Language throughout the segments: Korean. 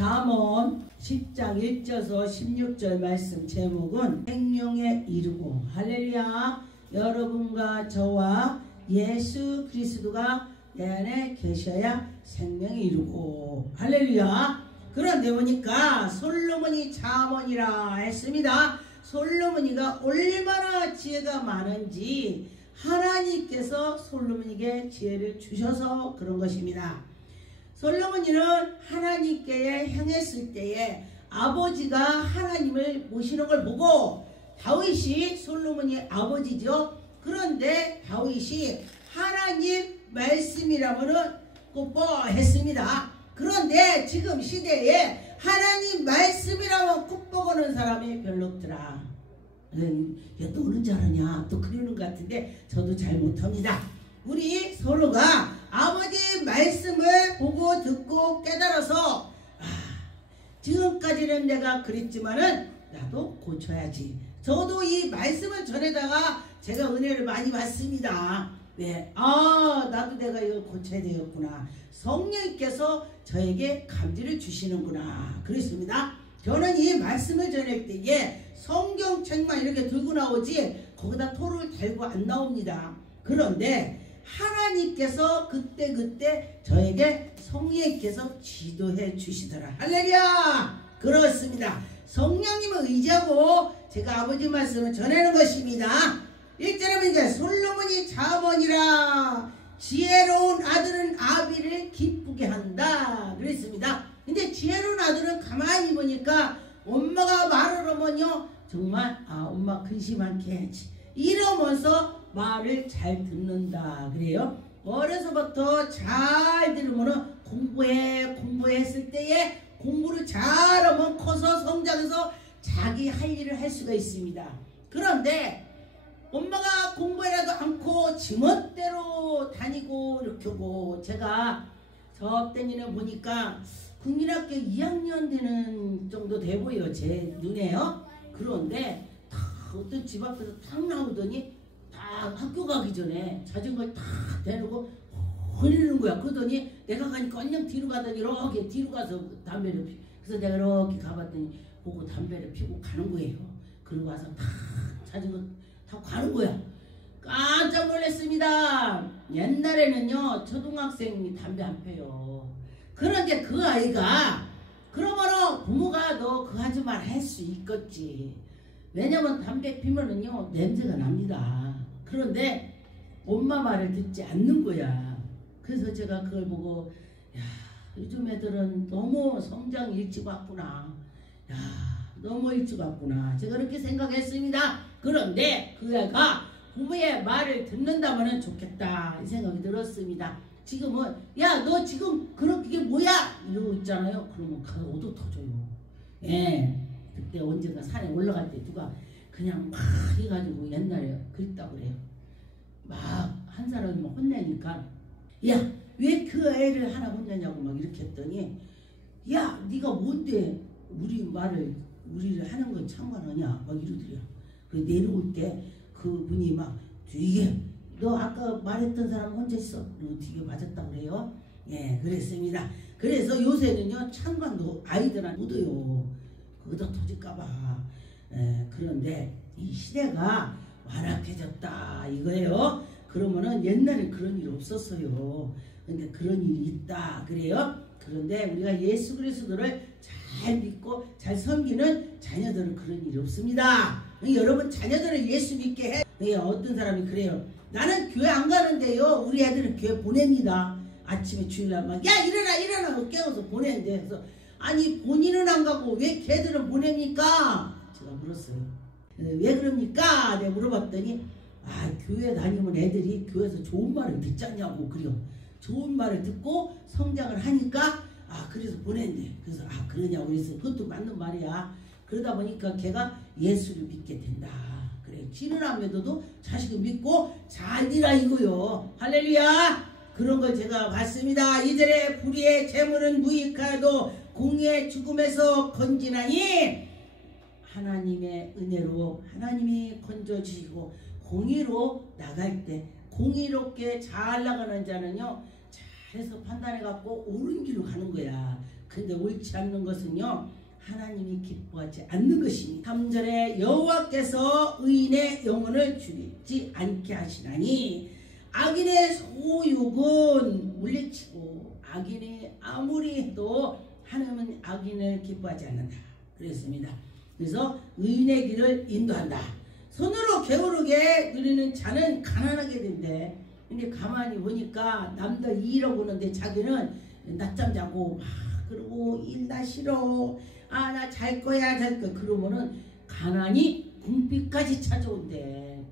잠언 10장 1절에서 16절 말씀 제목은 생명에 이르고. 할렐루야. 여러분과 저와 예수 그리스도가 내 안에 계셔야 생명에 이르고. 할렐루야. 그런데 보니까 솔로몬이 잠언이라 했습니다. 솔로몬이가 얼마나 지혜가 많은지 하나님께서 솔로몬에게 지혜를 주셔서 그런 것입니다. 솔로몬이는 하나님께 향했을 때에 아버지가 하나님을 모시는 걸 보고, 다윗이 솔로몬의 아버지죠. 그런데 다윗이 하나님 말씀이라면은 굽버했습니다. 그런데 지금 시대에 하나님 말씀이라면 굽버거는 사람이 별로 없더라. 야, 또 어느 줄 알았냐 또 그러는 것 같은데 저도 잘 못합니다. 우리 서로가 아버지 말씀을 보고 듣고 깨달아서 지금까지는 내가 그랬지만은 나도 고쳐야지. 저도 이 말씀을 전에다가 제가 은혜를 많이 받습니다. 네, 나도 내가 이걸 고쳐야 되겠구나. 성령께서 저에게 감지를 주시는구나. 그렇습니다. 저는 이 말씀을 전할 때에 성경책만 이렇게 들고 나오지 거기다 토를 달고 안 나옵니다. 그런데 하나님께서 그때그때 저에게 성령께서 지도해 주시더라. 할렐루야. 그렇습니다. 성령님을 의지하고 제가 아버지 말씀을 전하는 것입니다. 1절에 보니까 솔로몬이 잠언이라 지혜로운 아들은 아비를 기쁘게 한다 그랬습니다. 근데 지혜로운 아들은 가만히 보니까 엄마가 말을 하면요 정말 엄마 근심하게 해야지 이러면서 말을 잘 듣는다 그래요. 어려서부터 잘 들으면 공부했을 때에 공부를 잘하면 커서 성장해서 자기 할 일을 할 수가 있습니다. 그런데 엄마가 공부해라도 않고 지멋대로 다니고 이렇게 하고, 제가 저 때는 보니까 국민학교 2학년 되는 정도 돼 보여 제 눈에요. 그런데 어떤 집 앞에서 탁 나오더니 딱 학교 가기 전에 자전거를 탁 대놓고 흘리는 거야. 그러더니 내가 가니까 그냥 뒤로 가더니 이렇게 뒤로 가서 담배를 피고, 그래서 내가 이렇게 가봤더니 보고 담배를 피고 가는 거예요. 그러고 와서 탁 자전거 타고 가는 거야. 깜짝 놀랐습니다. 옛날에는요 초등학생이 담배 안 펴요. 그런데 그 아이가 그러면은 부모가 너 그거 하지 말 할 수 있겠지. 왜냐면 담배 피면은요 냄새가 납니다. 그런데 엄마 말을 듣지 않는 거야. 그래서 제가 그걸 보고 야 요즘 애들은 너무 성장 일찍 왔구나. 야 너무 일찍 왔구나. 제가 그렇게 생각했습니다. 그런데 그 애가 부모의 말을 듣는다면 좋겠다 이 생각이 들었습니다. 지금은 야 너 지금 그렇게 뭐야 이러고 있잖아요. 그러면 가서 오도 터져요. 예. 그때 언젠가 산에 올라갈 때 누가 그냥 막 해가지고 옛날에 그랬다고 그래요. 막 한 사람이 막 혼내니까 야 왜 그 애를 하나 혼내냐고 막 이렇게 했더니 야 네가 뭔데 우리를 하는 건 상관하냐 막 이러더래요. 그래서 내려올 때 그분이 막 뒤에 너 아까 말했던 사람 혼자 있어 그리고 뒤에 맞았다고 그래요. 예 그랬습니다. 그래서 요새는요 찬관도 아이들한테 묻어요. 거기다 터질까봐. 그런데 이 시대가 완악해졌다 이거예요. 그러면은 옛날에 그런 일 없었어요. 근데 그런 일이 있다 그래요. 그런데 우리가 예수 그리스도를 잘 믿고 잘 섬기는 자녀들은 그런 일이 없습니다. 여러분 자녀들을 예수 믿게 해. 어떤 사람이 그래요. 나는 교회 안 가는데요 우리 애들은 교회 보냅니다. 아침에 주일날 막 야 일어나 하고 깨워서 보내는데 그래서 아니 본인은 안 가고 왜 걔들은 보냅니까? 제가 물었어요. 왜 그럽니까? 내가 물어봤더니 교회 다니면 애들이 교회에서 좋은 말을 듣지 않냐고 그래요. 좋은 말을 듣고 성장을 하니까 그래서 보낸대. 그래서 그러냐고 그래서 그것도 맞는 말이야. 그러다 보니까 걔가 예수를 믿게 된다. 그래 지느라면서도 자식을 믿고 잘 되라 이거요. 할렐루야. 그런 걸 제가 봤습니다. 이들의 불의의 재물은 무익하여도 공의의 죽음에서 건지나니 하나님의 은혜로 하나님이 건져주시고 공의로 나갈 때 공의롭게 잘 나가는 자는요 잘해서 판단해 갖고 옳은 길로 가는 거야. 근데 옳지 않는 것은요 하나님이 기뻐하지 않는 것입니다. 3절에 여호와께서 의인의 영혼을 죽이지 않게 하시나니 악인의 소욕은 물리치고 악인이 아무리 해도 하나님은 악인을 기뻐하지 않는다 그랬습니다. 그래서 의인의 길을 인도한다. 손으로 게으르게 누리는 자는 가난하게 된대. 근데 가만히 보니까 남들 일하고 오는데 자기는 낮잠 자고 막 그러고 일 나 싫어. 아 나 잘 거야 잘 거야. 그러면은 가난이 궁핍까지 찾아온대.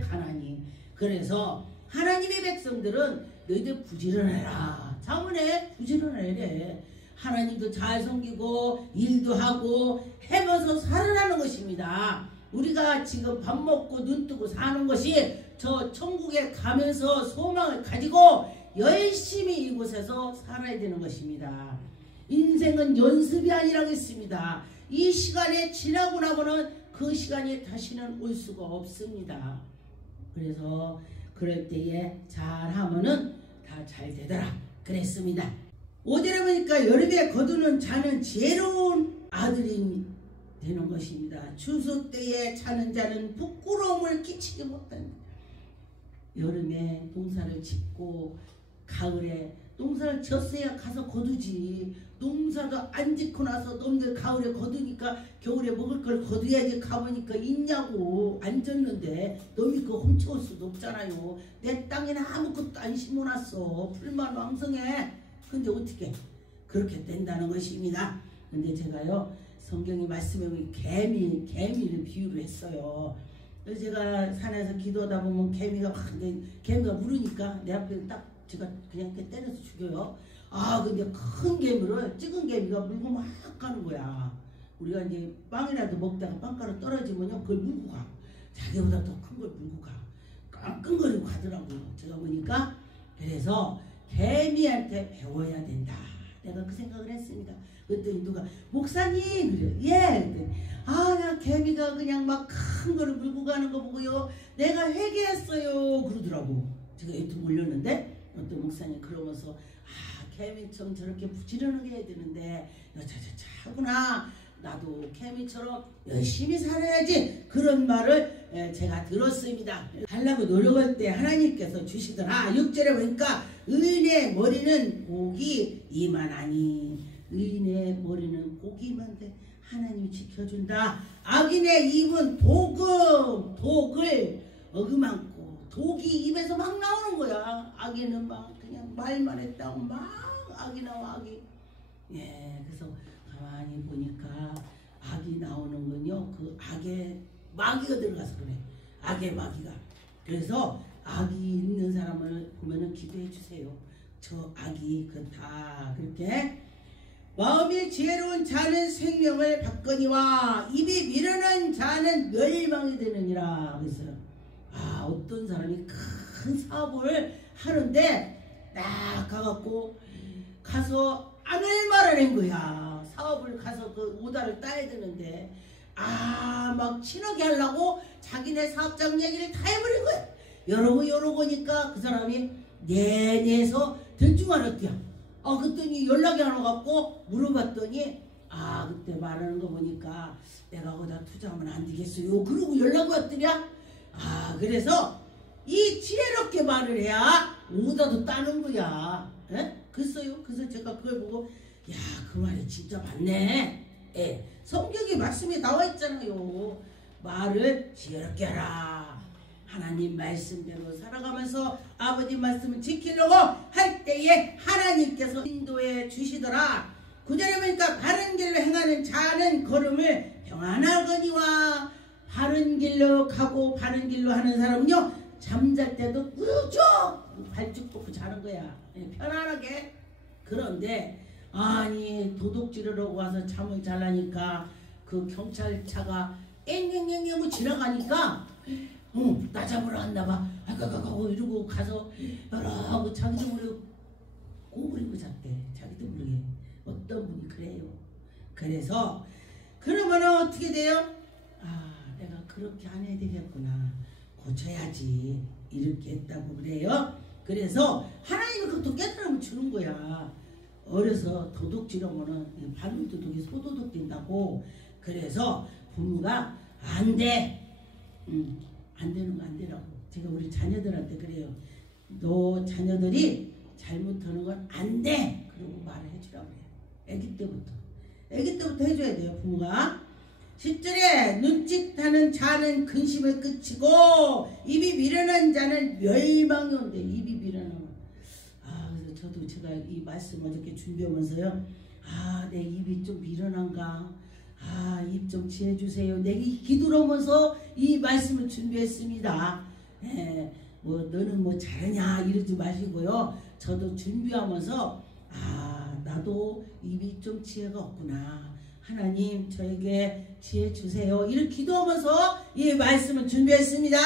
가난이. 그래서 하나님의 백성들은 너희들 부지런해라. 자문에 부지런해래. 하나님도 잘 섬기고 일도 하고 해면서 살아나는 것입니다. 우리가 지금 밥 먹고 눈 뜨고 사는 것이 저 천국에 가면서 소망을 가지고 열심히 이곳에서 살아야 되는 것입니다. 인생은 연습이 아니라고 했습니다. 이 시간에 지나고 나고는 그 시간이 다시는 올 수가 없습니다. 그래서 그럴 때에 잘하면은 다 잘 되더라 그랬습니다. 5절에 보니까 여름에 거두는 자는 지혜로운 아들이 되는 것입니다. 추수 때에 자는 자는 부끄러움을 끼치지 못한다. 여름에 농사를 짓고 가을에 농사를 졌어야 가서 거두지. 농사도 안 짓고 나서 놈들 가을에 거두니까 겨울에 먹을 걸 거두야지 가보니까 있냐고. 안 졌는데 놈이 그거 훔쳐올 수도 없잖아요. 내 땅에는 아무것도 안 심어놨어. 풀만 왕성해. 근데 어떻게 그렇게 된다는 것입니다. 근데 제가요 성경의 말씀에 보면 개미를 비유를 했어요. 그래서 제가 산에서 기도하다 보면 개미가 물으니까 내 앞에 딱 제가 그냥 이렇게 때려서 죽여요. 아 근데 큰 개미를 찍은 개미가 물고 막 가는 거야. 우리가 이제 빵이라도 먹다가 빵가루 떨어지면요 그걸 물고 가. 자기보다 더 큰 걸 물고 가. 끙끙거리고 가더라고요. 제가 보니까. 그래서 개미한테 배워야 된다. 내가 그 생각을 했습니다. 그랬더니 누가 목사님 그래요. 예. 나 개미가 그냥 막 큰 거를 물고 가는 거 보고요 내가 회개했어요 그러더라고. 제가 유튜브 올렸는데 어떤 목사님 그러면서 개미처럼 저렇게 부지런하게 해야 되는데 여차저차하구나. 나도 개미처럼 열심히 살아야지. 그런 말을 제가 들었습니다. 하려고 노력할 때 하나님께서 주시더라. 6절에 보니까 의인의 머리는 복이 이만하니. 의인의 머리는 복이 이만한데 하나님이 지켜준다. 악인의 입은 독을 어금안고 독이 입에서 막 나오는 거야. 악인은 막 그냥 말만 했다고 막 악이 나와 악이. 예, 그래서 가만히 보니까 악이 나오는 건요 그 악의 마귀가 들어가서 그래. 악의 마귀가. 그래서 악이 있는 사람을 보면은 기도해 주세요. 저 악이 다 그렇게. 마음이 지혜로운 자는 생명을 받거니와 입이 미련한 자는 멸망이 되느니라. 그랬어요. 어떤 사람이 큰 사업을 하는데 딱 가서 안 할 말을 한 거야. 사업을 가서 그 오다를 따야 되는데 막 친하게 하려고 자기네 사업장 얘기를 다 해버린 거야. 여러고니까 그 사람이 내내서 들중 알았대요. 그랬더니 연락이 안 와갖고 물어봤더니 그때 말하는 거 보니까 내가 거기다 투자하면 안 되겠어요. 그러고 연락이 왔더냐. 그래서 이 지혜롭게 말을 해야 오다도 따는 거야. 글쎄요. 그래서 제가 그걸 보고 그 말이 진짜 맞네. 성경에 말씀이 나와 있잖아요. 말을 지혜롭게 하라. 하나님 말씀대로 살아가면서 아버지 말씀을 지키려고 할 때에 하나님께서 인도해 주시더라. 9절에 보니까 바른 길로 행하는 자는 걸음을 평안하거니와. 바른 길로 가고 바른 길로 하는 사람은요 잠잘 때도 꾸쭉 발쭉 뻗고 자는 거야. 편안하게. 그런데 도둑질을 하고 와서 잠을 잘라니까 그 경찰차가 앵앵앵앵 지나가니까 나 잡으러 갔나봐. 이러고 가서 하고 자기도 모르게 꼬부리고 잤대. 자기도 모르게. 어떤 분이 그래요. 그래서 그러면 어떻게 돼요? 내가 그렇게 안 해야 되겠구나. 고쳐야지. 이렇게 했다고 그래요. 그래서 하나님이 그것도 깨달음을 주는 거야. 어려서 도둑질하면은 발물도둑이 소도둑 된다고. 그래서 부모가 안 돼. 안 되는 거 안 되라고. 제가 우리 자녀들한테 그래요. 너 자녀들이 잘못하는 건 안 돼. 그러고 말을 해주라고 그래요. 아기 때부터. 아기 때부터 해줘야 돼요. 부모가. 10절에 눈짓하는 자는 근심을 끝이고 입이 미련한 자는 멸망이 온대. 입이 미련하면. 그래서 저도 제가 이 말씀 어저께 준비하면서요. 내 입이 좀 미련한가. 입 좀 지어주세요. 내 기도하면서 이 말씀을 준비했습니다. 뭐 너는 뭐 잘하냐 이러지 마시고요. 저도 준비하면서 나도 입이 좀 지혜가 없구나. 하나님 저에게 지혜 주세요. 이렇게 기도하면서 이 말씀을 준비했습니다.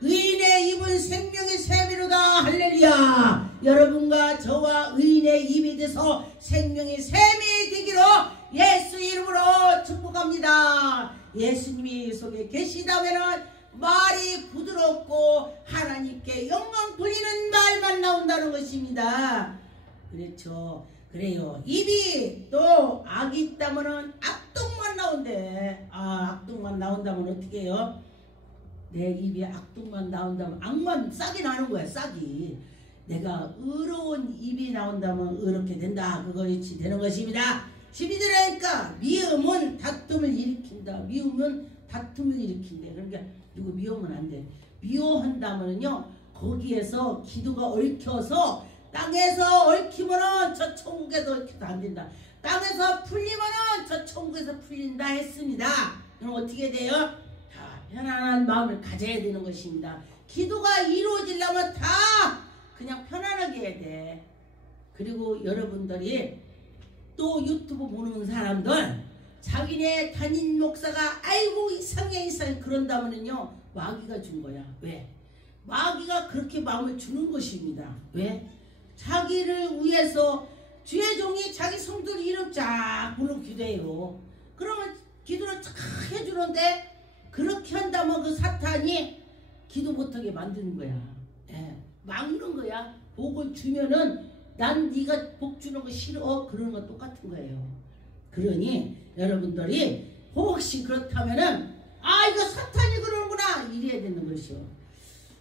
의인의 입은 생명의 샘이로다. 할렐루야. 여러분과 저와 의인의 입이 돼서 생명의 샘이 되기로 예수 이름으로 축복합니다. 예수님이 속에 계시다면 말이 부드럽고 하나님께 영광 돌리는 말만 나온다는 것입니다. 그렇죠. 그래요. 입이 또 악이 있다면 악독만 나온대. 악독만 나온다면 어떻게 해요? 내 입이 악독만 나온다면 악만 싹이 나는 거야. 싹이. 내가 의로운 입이 나온다면 의롭게 된다. 그것이 되는 것입니다. 12절이니까 미움은 다툼을 일으킨다. 미움은 다툼을 일으킨대. 그러니까 누구 미워하면 안 돼. 미워한다면요 거기에서 기도가 얽혀서 땅에서 얽히면은 저 천국에서 얽혀도 안 된다. 땅에서 풀리면은 저 천국에서 풀린다 했습니다. 그럼 어떻게 돼요? 편안한 마음을 가져야 되는 것입니다. 기도가 이루어지려면 다 그냥 편안하게 해야 돼. 그리고 여러분들이 또 유튜브 보는 사람들 자기네 담임 목사가 아이고 이상해 그런다면은요 마귀가 준 거야. 왜? 마귀가 그렇게 마음을 주는 것입니다. 왜? 자기를 위해서 주의 종이 자기 성들 이름 쫙 부르고 기도해요. 그러면 기도를 쫙 해주는데 그렇게 한다면 그 사탄이 기도 못하게 만드는 거야. 막는 거야. 복을 주면은 난 네가 복 주는 거 싫어. 그러는 거 똑같은 거예요. 그러니 여러분들이 혹시 그렇다면은 이거 사탄이 그러는구나 이래야 되는 것이요.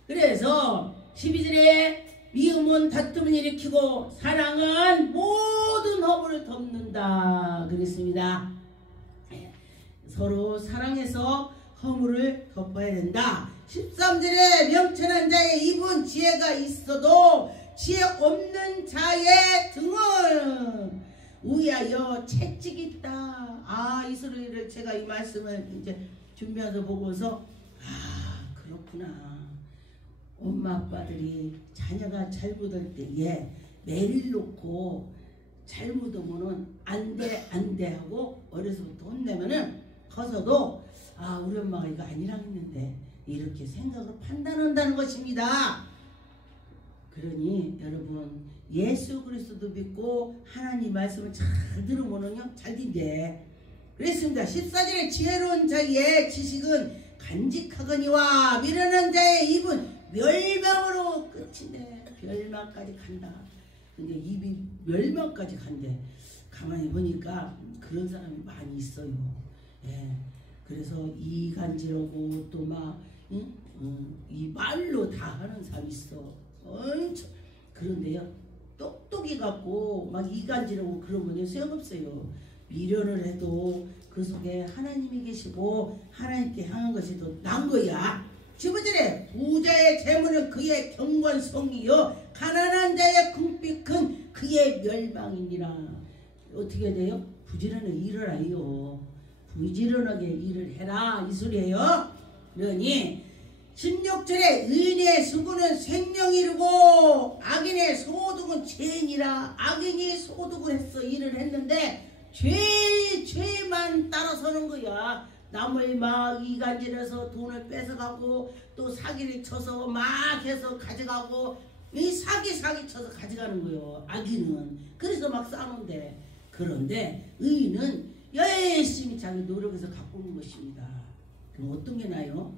그래서 12절에 미움은 다툼을 일으키고 사랑은 모든 허물을 덮는다 그랬습니다. 서로 사랑해서 허물을 덮어야 된다. 13절에 명철한 자의 입은 지혜가 있어도 지혜 없는 자의 등은 위하여 채찍이 있다. 이 소리를 제가 이 말씀을 이제 준비해서 보고서 그렇구나. 엄마 아빠들이 자녀가 잘못할 때에 매를 놓고 잘못하면은 안 돼 하고 어려서부터 혼내면은 커서도 우리 엄마가 이거 아니라 했는데 이렇게 생각을 판단한다는 것입니다. 그러니 여러분 예수 그리스도도 믿고 하나님 말씀을 잘 들으면은요 잘 된대. 그랬습니다. 14절에 지혜로운 자의 지식은 간직하거니와 미련한 자의 입은 멸망으로 끝인데 멸망까지 간다. 근데 입이 멸망까지 간대. 가만히 보니까 그런 사람이 많이 있어요. 그래서 이간질하고 또 막 이 말로 다 하는 사람이 있어. 엄청. 그런데요 똑똑이 갖고 막 이간질하고 그러면 소용없어요. 미련을 해도 그 속에 하나님이 계시고 하나님께 향한 것이 더 나은 거야. 15절에 부자의 재물은 그의 경건성이요 가난한 자의 궁핍은 그의 멸망이니라. 어떻게 돼요? 부지런하게 일을 해요. 부지런하게 일을 해라 이 소리예요. 그러니 16절에 의인의 수고는 생명이르고 악인의 소득은 죄인이라. 악인이 소득을 했어. 일을 했는데 죄만 따라서는 거야. 남의 막 이간질해서 돈을 뺏어가고 또 사기를 쳐서 막 해서 가져가고 이 사기 쳐서 가져가는 거예요. 악인은. 그래서 막 싸우는데 그런데 의인은 열심히 자기 노력해서 갖고 오는 것입니다. 그럼 어떤 게 나요?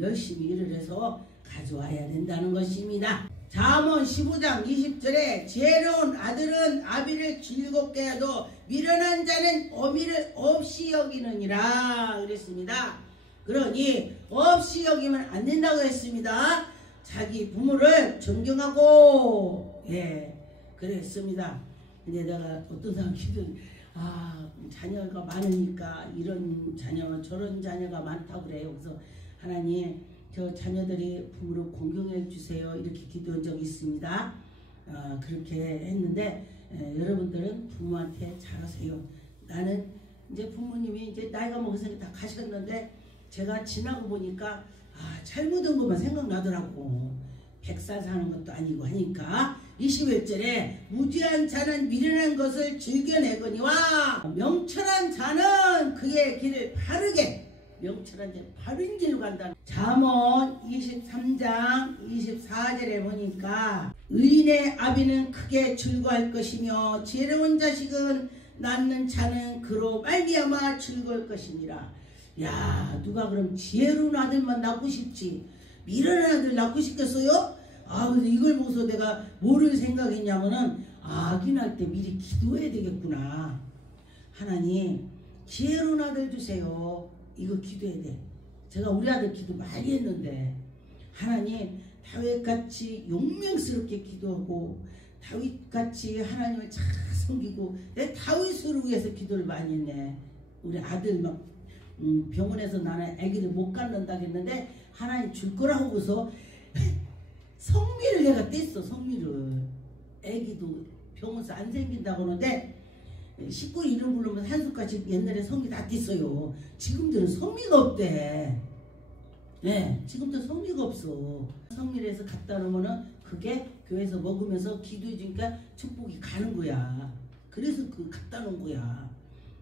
열심히 일을 해서 가져와야 된다는 것입니다. 잠언 15장 20절에 지혜로운 아들은 아비를 즐겁게 해도 미련한 자는 어미를 없이 여기느니라 그랬습니다. 그러니 없이 여기면 안 된다고 했습니다. 자기 부모를 존경하고 그랬습니다. 근데 내가 어떤 사람이 자녀가 많으니까 이런 자녀 저런 자녀가 많다고 그래요. 그래서 하나님 저 자녀들이 부모를 공경해 주세요 이렇게 기도한 적이 있습니다. 그렇게 했는데 여러분들은 부모한테 잘하세요. 나는 이제 부모님이 이제 나이가 먹어서 다 가셨는데 제가 지나고 보니까 잘못한 것만 생각나더라고. 100살 사는 것도 아니고 하니까 21절에 무지한 자는 미련한 것을 즐겨내거니와 명철한 자는 그의 길을 바르게 명철한 자는 바른 길로 간다. 잠언 23장 24절에 보니까 의인의 아비는 크게 즐거워할 것이며 지혜로운 자식은 낳는 자는 그로 말미암아 즐거울 것이니라. 야, 누가 그럼 지혜로운 아들만 낳고 싶지 미련한 아들 낳고 싶겠어요? 그래서 이걸 보고서 내가 뭐를 생각했냐면은 아기 낳을 때 미리 기도해야 되겠구나. 하나님 지혜로운 아들 주세요. 이거 기도해야 돼. 제가 우리 아들 기도 많이 했는데 하나님 다윗같이 용맹스럽게 기도하고 다윗같이 하나님을 잘 섬기고 내 다윗을 위해서 기도를 많이 했네. 우리 아들 막 병원에서 나는 아기를 못 갖는다 했는데 하나님 줄 거라고서 성미를 내가 뗐어. 성미를 아기도 병원에서 안 생긴다고 하는데 식구 이름 부르면 한숟가지 옛날에 성미 다 뗐어요. 지금들은 성미가 없대. 지금도 성미가 없어. 성미를 해서 갖다 놓으면은 그게 교회에서 먹으면서 기도해 주니까 축복이 가는 거야. 그래서 그 갖다 놓은 거야.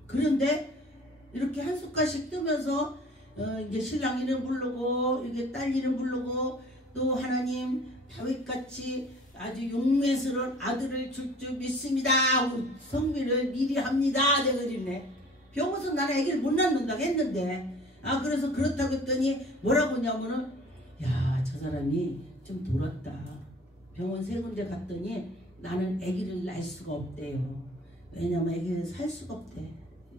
그런데 이렇게 한 숟갈씩 뜨면서 이제 신랑 이름 부르고 이렇게 딸 이름 부르고 또 하나님 다윗같이 아주 용맹스러운 아들을 줄 줄 믿습니다 하고 성미를 미리 합니다. 내가 그랬네. 병원에서 나는 아기를 못 낳는다고 했는데 그래서 그렇다고 했더니 뭐라고 했냐면은 야, 저 사람이 좀 돌았다. 병원 세 군데 갔더니 나는 아기를 낳을 수가 없대요. 왜냐면 아기를 살 수가 없대.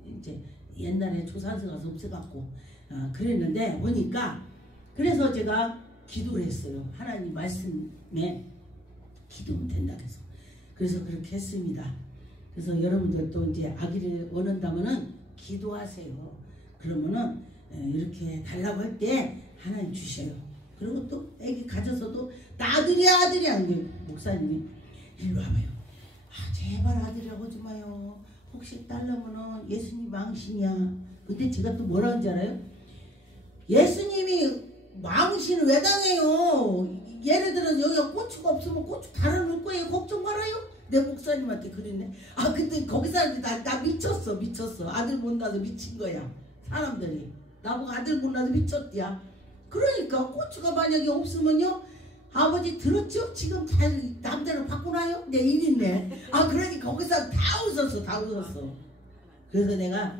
이제 옛날에 조산소 가서 없애갖고 그랬는데 보니까 그래서 제가 기도를 했어요. 하나님 말씀에 기도면 된다 해서 그래서 그렇게 했습니다. 그래서 여러분들도 이제 아기를 원한다면은 기도하세요. 그러면은 이렇게 달라고 할 때 하나님 주셔요. 그리고 또 아기 가져서도 나 아들이야 목사님이 일로 와봐요. 제발 아들이라고 하지 마요. 혹시 딸라면은 예수님 망신이야. 근데 제가 또 뭐라 하는지 알아요? 예수님이 망신을 왜 당해요? 예를 들어서 여기가 고추가 없으면 고추 달아놓을 거예요. 걱정 말아요. 내 목사님한테 그랬네. 근데 거기 사람들이 나 미쳤어. 아들 못 낳아서 미친 거야. 사람들이 나보고 아들 못 낳아서 미쳤디야. 그러니까 고추가 만약에 없으면요, 아버지 들었죠? 지금 잘 남대로 바꾸나요? 내 일인데. 그러니까 거기서 다 웃었어. 그래서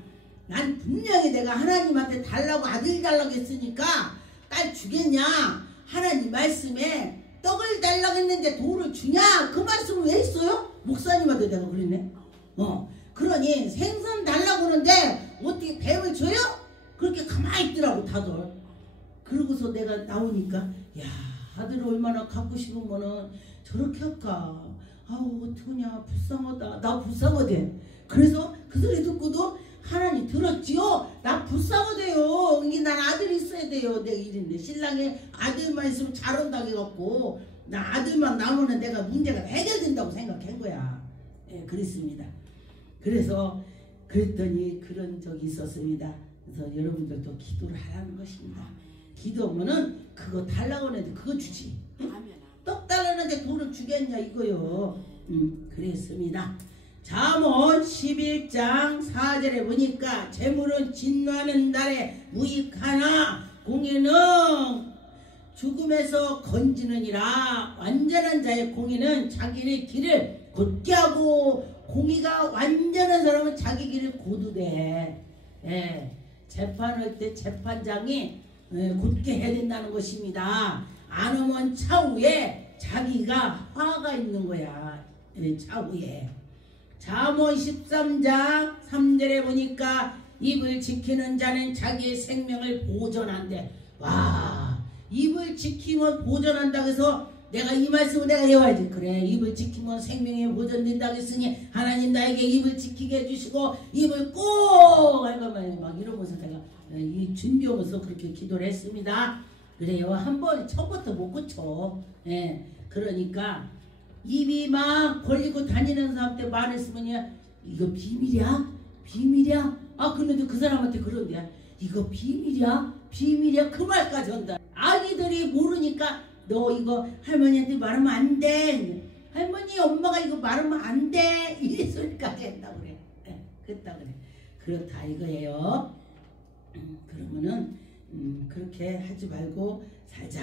난 분명히 내가 하나님한테 달라고 아들 달라고 했으니까 딸 주겠냐? 하나님 말씀에 떡을 달라고 했는데 돌을 주냐? 그 말씀을 왜 했어요? 목사님한테 내가 그랬네. 그러니 생선 달라고 하는데 어떻게 뱀을 줘요? 그렇게 가만히 있더라고 다들. 그러고서 내가 나오니까 야, 아들을 얼마나 갖고 싶으면은 저렇게 할까? 어떡하냐, 불쌍하다. 나 불쌍하대. 그래서 그 소리 듣고도 하나님 들었지요? 나 불쌍하대요. 이게 난 아들이 있어야 돼요. 내가 이랬는데 신랑이 아들만 있으면 잘한다고 해갖고 나 아들만 나오면 내가 문제가 해결된다고 생각한 거야. 그랬습니다. 그래서 그랬더니 그런 적이 있었습니다. 그래서 여러분들도 기도를 하라는 것입니다. 기도하면은 그거 달라고 하는데 그거 주지. 떡 달라는데 돈을 주겠냐 이거요. 그랬습니다. 잠언 11장 4절에 보니까 재물은 진노하는 날에 무익하나 공의는 죽음에서 건지느니라. 완전한 자의 공의는 자기의 길을 곧게 하고 공의가 완전한 사람은 자기 길을 고두대. 재판할 때 재판장이 곧게 해야 된다는 것입니다. 안 오면 차후에 자기가 화가 있는 거야. 차후에. 잠언 13장 3절에 보니까 입을 지키는 자는 자기의 생명을 보존한대. 와, 입을 지키면 보존한다 해서 내가 이 말씀을 내가 외워야지. 그래, 입을 지키면 생명이 보존된다고 했으니 하나님 나에게 입을 지키게 해주시고 입을 꼭 할거면 막 이러면서 내가 이 준비하면서 그렇게 기도를 했습니다. 그래요. 한번 처음부터 못 고쳐. 예, 그러니까 입이 막 벌리고 다니는 사람한테 말했으면 이거 비밀이야? 비밀이야? 아, 근데 그 사람한테 그런데 이거 비밀이야? 비밀이야? 그 말까지 한다. 아기들이 모르니까 너 이거 할머니한테 말하면 안 돼. 할머니, 엄마가 이거 말하면 안 돼. 이 소리까지 했다 그래. 그랬다 그래. 그렇다 이거예요. 그러면은 그렇게 하지 말고 살자.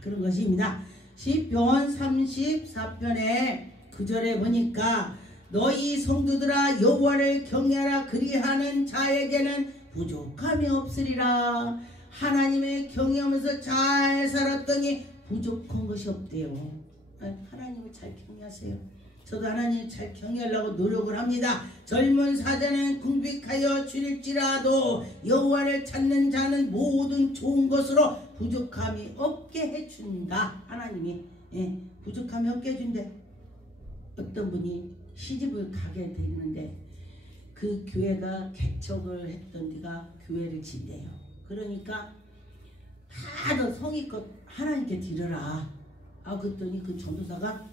그런 것입니다. 시편 34편에 9절에 보니까 너희 성도들아 여호와를 경외하라. 그리하는 자에게는 부족함이 없으리라. 하나님의 경외하면서 잘 살았더니 부족한 것이 없대요. 하나님을 잘 경외하세요. 저도 하나님을 잘 경외하려고 노력을 합니다. 젊은 사자는 궁핍하여 줄일지라도 여호와를 찾는 자는 모든 좋은 것으로 부족함이 없게 해준다. 하나님이 부족함이 없게 해준대. 어떤 분이 시집을 가게 되는데 그 교회가 개척을 했던 데가 교회를 진대요. 그러니까 다들 성의껏 하나님께 드려라. 그랬더니 그 전도사가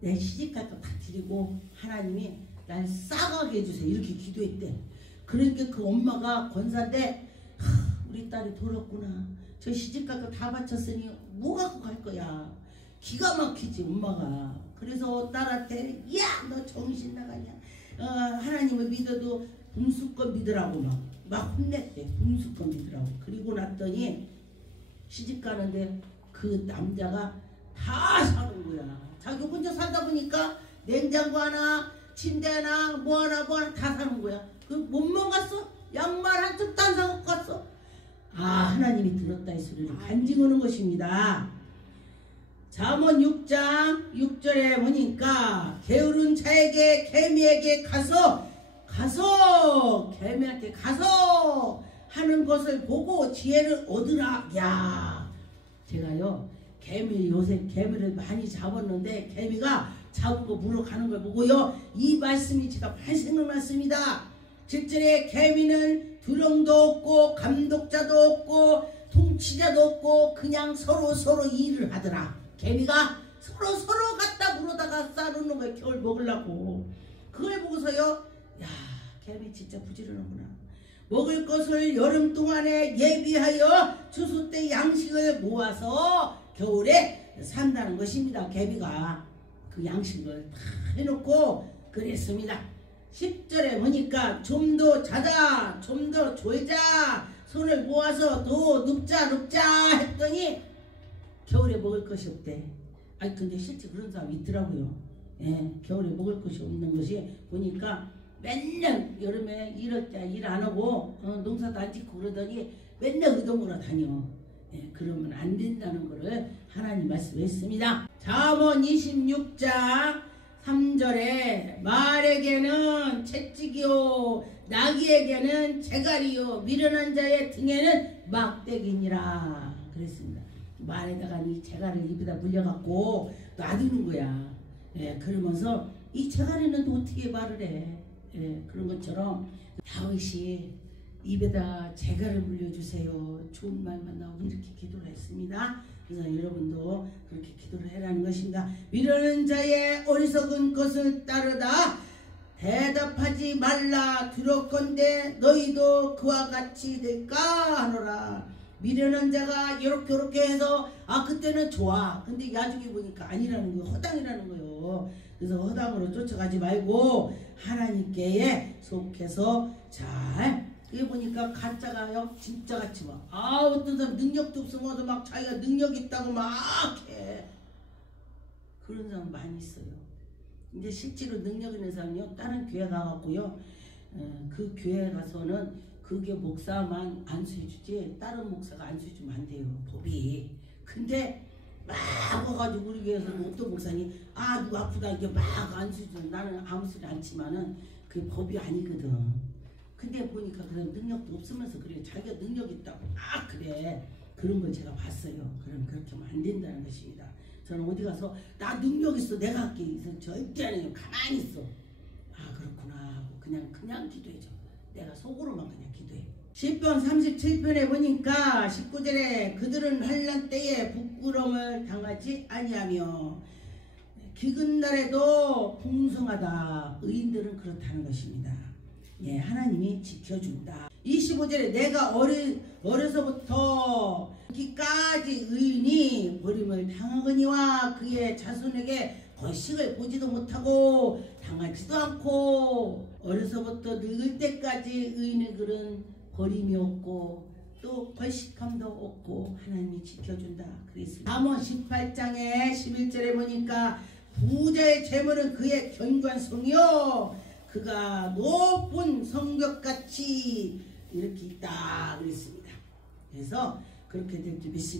내 시집갈 거 다 드리고 하나님이 날 싸가게 해주세요. 이렇게 기도했대. 그러니까 그 엄마가 권사인데 우리 딸이 돌았구나. 저 시집갈 거 다 바쳤으니 뭐 갖고 갈 거야. 기가 막히지 엄마가. 그래서 딸한테 야, 너 정신 나가냐. 하나님을 믿어도 분수껏 믿으라고 막 혼냈대. 분수껏 믿으라고. 그리고 났더니 시집 가는데 그 남자가 다 사는 거야. 자기 혼자 살다 보니까 냉장고 하나, 침대 하나, 뭐 하나 다 사는 거야. 그 몸만 갔어? 양말 한 짝도 안 사고 갔어. 하나님이 들었다 이 소리를 간증하는 것입니다. 잠언 6장 6절에 보니까 게으른 자에게 개미에게 가서 개미한테 가서 하는 것을 보고 지혜를 얻으라. 야, 제가요 요새 개미를 많이 잡았는데 개미가 잡은 거 물어가는 걸 보고요 이 말씀이 제가 많이 생각났습니다. 7절에 개미는 두령도 없고 감독자도 없고 통치자도 없고 그냥 서로 일을 하더라. 개미가 서로 갖다 물어다가 싸놓는 거예요. 겨울 먹으려고. 그걸 보고서요 야, 개미 진짜 부지런하구나. 먹을 것을 여름 동안에 예비하여 추수 때 양식을 모아서 겨울에 산다는 것입니다. 개미가 그 양식을 다 해놓고 그랬습니다. 10절에 보니까 좀 더 자자, 좀 더 졸자, 손을 모아서 더 눕자 했더니 겨울에 먹을 것이 없대. 근데 실제 그런 사람이 있더라고요. 겨울에 먹을 것이 없는 것이 보니까 맨날 여름에 일 안 하고 농사도 안 짓고 그러더니 맨날 의동으로 다녀. 그러면 안 된다는 것을 하나님 말씀했습니다. 잠언 26장 3절에 말에게는 채찍이요 나귀에게는 재갈이요 미련한 자의 등에는 막대기니라 그랬습니다. 말에다가 이 재갈을 입에다 물려갖고 놔두는 거야. 그러면서 이 재갈이는 또 어떻게 말을 해. 그런 것처럼 다윗이 입에다 재갈을 물려주세요. 좋은 말만 나오고 이렇게 기도를 했습니다. 그래서 여러분도 그렇게 기도를 해라는 것입니다. 미련한 자의 어리석은 것을 따르다 대답하지 말라. 두렵건대 너희도 그와 같이 될까 하노라. 미련한 자가 이렇게 해서 그때는 좋아. 근데 나중에 보니까 아니라는 거예요. 허당이라는 거예요. 그래서 허당으로 쫓아가지 말고 하나님께 속해서 잘. 그게 보니까 가짜가요 진짜같이 막 어떤 사람 능력도 없으면서 막 자기가 능력 있다고 막 해. 그런 사람 많이 있어요. 근데 실제로 능력 있는 사람이요 다른 교회 가갖고요 그 교회 가서는 그게 목사만 안수해주지 다른 목사가 안수해주면 안 돼요. 법이. 근데 막 와가지고 우리 교회에서 어떤 목사님 누가 아프다 이게 막 안수죠. 나는 아무 소리 안 치면은 그게 법이 아니거든. 근데 보니까 그런 능력도 없으면서 그래 자기가 능력 있다고 막 그래. 그런 걸 제가 봤어요. 그럼 그렇게 하면 안 된다는 것입니다. 저는 어디 가서 나 능력 있어 내가 할게 이서 절대 안 해요. 가만히 있어. 그렇구나 하고 그냥 기도해줘. 내가 속으로만 그냥 기도해. 10편 37편에 보니까 19절에 그들은 환난 때에 부끄러움을 당하지 아니하며 기근 날에도 풍성하다. 의인들은 그렇다는 것입니다. 예, 하나님이 지켜준다. 25절에 내가 어려서부터 기까지 의인이 버림을 당하거니와 그의 자손에게 거식을 보지도 못하고 당하지도 않고 어려서부터 늙을 때까지 의인의 글은 버림이 없고 또 벌식함도 없고 하나님이 지켜준다. 그랬습니다. 잠언 18장에 11절에 보니까 부자의 재물은 그의 견관성이요 그가 높은 성벽같이 이렇게 있다 그랬습니다. 그래서 그렇게 될 줄 믿습니다.